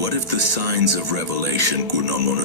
What if the signs of Revelation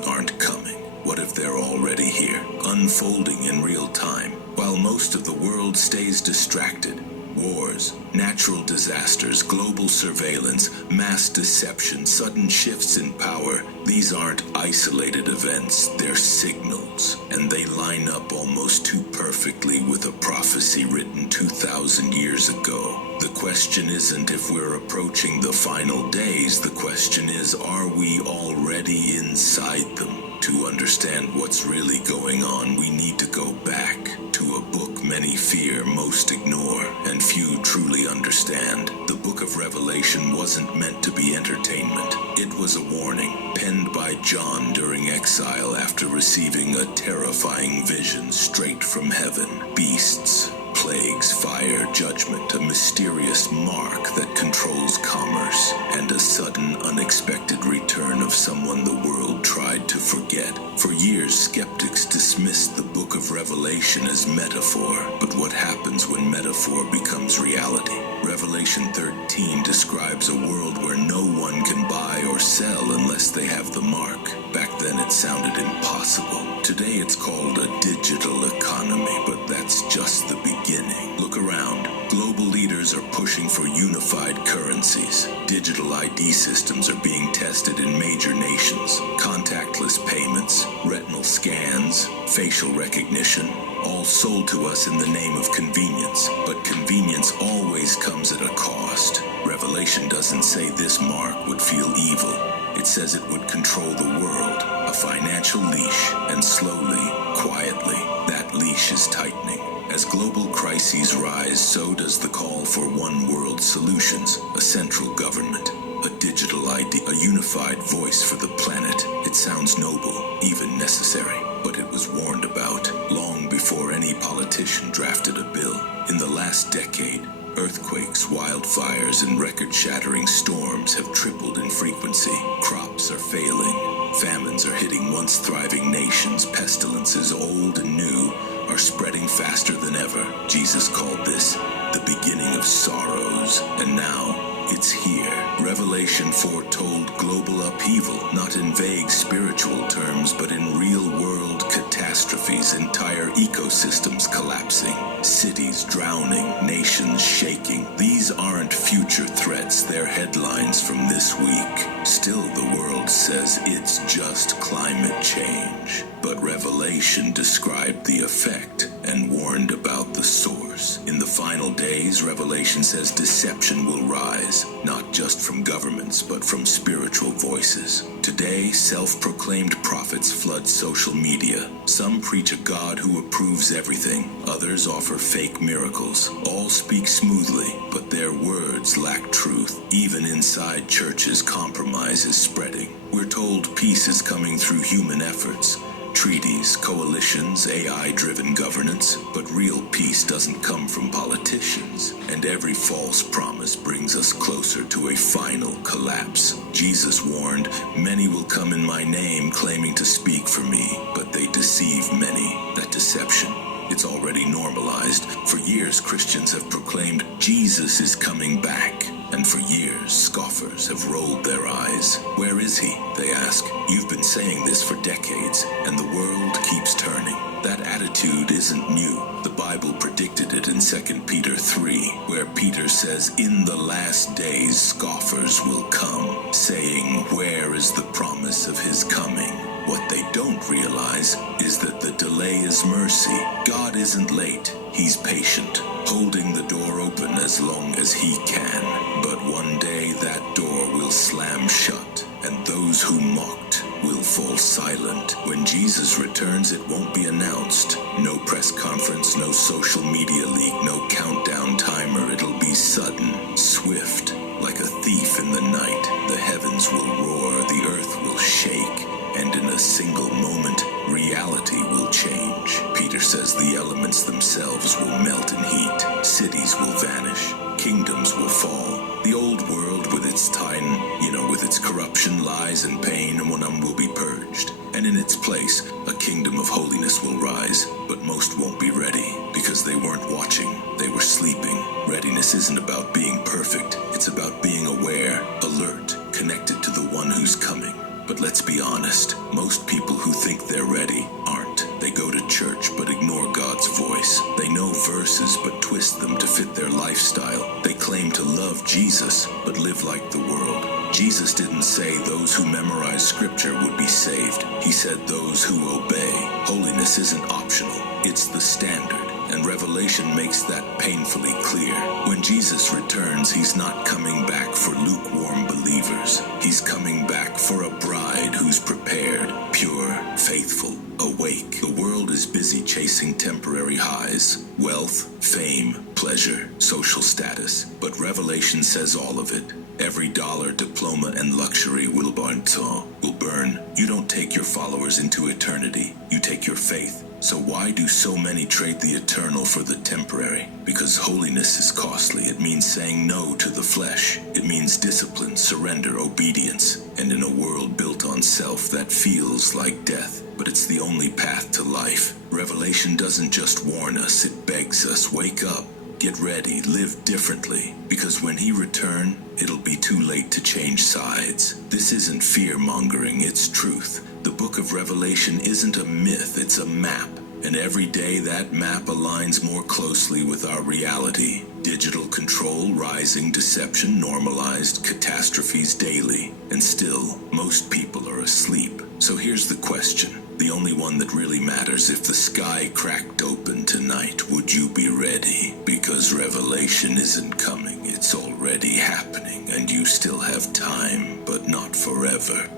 aren't coming? What if they're already here, unfolding in real time, while most of the world stays distracted? Wars, natural disasters, global surveillance, mass deception, sudden shifts in power. These aren't isolated events, they're signals, and they line up almost too perfectly with a prophecy written 2,000 years ago. The question isn't if we're approaching the final days, the question is, are we already inside them? To understand what's really going on, we need to go back to a book many fear, most ignore, and few truly understand. The book of Revelation wasn't meant to be entertainment. It was a warning, penned by John during exile after receiving a terrifying vision straight from heaven. Beasts, plagues, fire, judgment, a mysterious mark that controls commerce, and a sudden, unexpected return of someone the world tried to forget. For years, skeptics dismissed the book of Revelation as metaphor, but what happens when metaphor becomes reality? Revelation 13 describes a world where no one can buy or sell unless they have the mark. Back then it sounded impossible. Today it's called a digital economy, but that's just the beginning. Look around. Global leaders are pushing for unified currencies. Digital ID systems are being tested in major nations. Contactless payments, retinal scans, facial recognition, all sold to us in the name of convenience. But convenience always comes at a cost. Revelation doesn't say this mark would feel evil. It says it would control the world, a financial leash, and slowly, quietly, that leash is tightening. As global crises rise, so does the call for one world solutions, a central government, a digital ID, a unified voice for the planet. It sounds noble, even necessary, but it was warned about long before any politician drafted a bill. In the last decade, earthquakes, wildfires, and record-shattering storms have tripled in frequency. Crops are failing. Famines are hitting once thriving nations. Pestilences, old and new, are spreading faster than ever. Jesus called this the beginning of sorrows, and now it's here. Revelation foretold global upheaval, not in vague spiritual terms, but in real-world catastrophes, entire ecosystems collapsing, cities drowning, nations shaking. These aren't future threats, they're headlines from this week. Still, the world says it's just climate change. But Revelation described the effect and warned about the source. In the final days, Revelation says deception will rise, not just from governments, but from spiritual voices. Today, self-proclaimed prophets flood social media. Some preach a God who approves everything. Others offer fake miracles. All speak smoothly, but their words lack truth. Even inside churches, compromise is spreading. We're told peace is coming through human efforts. Treaties, coalitions, AI-driven governance, but real peace doesn't come from politicians, and every false promise brings us closer to a final collapse. Jesus warned, "Many will come in my name claiming to speak for me, but they deceive many." That deception, it's already normalized. For years, Christians have proclaimed Jesus is coming back. And for years, scoffers have rolled their eyes. Where is he? They ask. You've been saying this for decades, and the world keeps turning. That attitude isn't new. The Bible predicted it in 2 Peter 3, where Peter says, "In the last days, scoffers will come, saying, 'Where is the promise of his coming?'" What they don't realize is that the delay is mercy. God isn't late. He's patient, holding the door open as long as he can. But one day that door will slam shut, and those who mocked will fall silent. When Jesus returns, it won't be announced. No press conference, no social media leak, no countdown timer. It'll be sudden, swift, like a thief in the night. The heavens will roar, the earth will shake, and in a single moment, reality will change. Peter says the elements themselves will melt in heat. Cities will vanish. Kingdoms will fall. The old world with its time, with its corruption, lies, and pain, will be purged. And in its place, a kingdom of holiness will rise. But most won't be ready, because they weren't watching. They were sleeping. Readiness isn't about being perfect. It's about being aware, alert, connected to the one who's coming. But let's be honest, most people who think they're ready aren't. They go to church but ignore God's voice. They know verses but twist them to fit their lifestyle. They claim to love Jesus but live like the world. Jesus didn't say those who memorize scripture would be saved. He said those who obey. Holiness isn't optional, it's the standard. And Revelation makes that painfully clear. When Jesus returns, he's not coming back for lukewarm believers. He's coming back for a bride who's prepared, pure, faithful, awake. The world is busy chasing temporary highs, wealth, fame, pleasure, social status. But Revelation says all of it. Every dollar, diploma, and luxury will burn. You don't take your followers into eternity. You take your faith. So why do so many trade the eternal for the temporary? Because holiness is costly. It means saying no to the flesh. It means discipline, surrender, obedience. And in a world built on self, that feels like death. But it's the only path to life. Revelation doesn't just warn us, it begs us, wake up. Get ready, live differently, because when he returns, it'll be too late to change sides. This isn't fear-mongering, it's truth. The book of Revelation isn't a myth, it's a map. And every day that map aligns more closely with our reality. Digital control, rising deception, normalized catastrophes daily. And still, most people are asleep. So here's the question. The only one that really matters: if the sky cracked open tonight, would you be ready? Because Revelation isn't coming, it's already happening, and you still have time, but not forever.